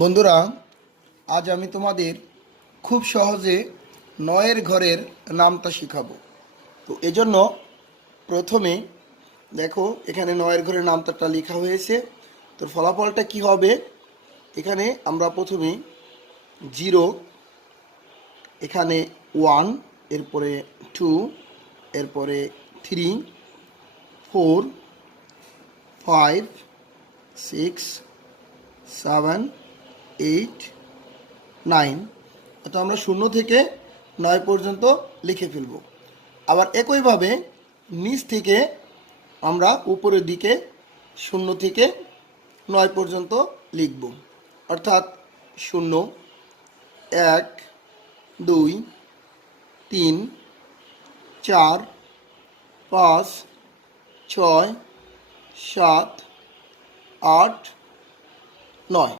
বন্ধুরা, আজ আমি তোমাদের খুব সহজে নয়ের ঘরের নামটা শেখাবো। তো এজন্য প্রথমে দেখো, এখানে নয়ের ঘরের নামটা লেখা হয়েছে। তো ফলাফলটা কি হবে? এখানে আমরা প্রথমে 0, এখানে 1, এরপরে 2, এরপরে 3, 4, 5, 6, 7, 8, 9। এটা আমরা 0 থেকে 9 পর্যন্ত লিখে ফেলব। আবার একইভাবে নিচ থেকে আমরা উপরের দিকে 0 থেকে 9 পর্যন্ত লিখব। অর্থাৎ 0, 1, 2, 3, 4, 5, 6, 7, 8, 9।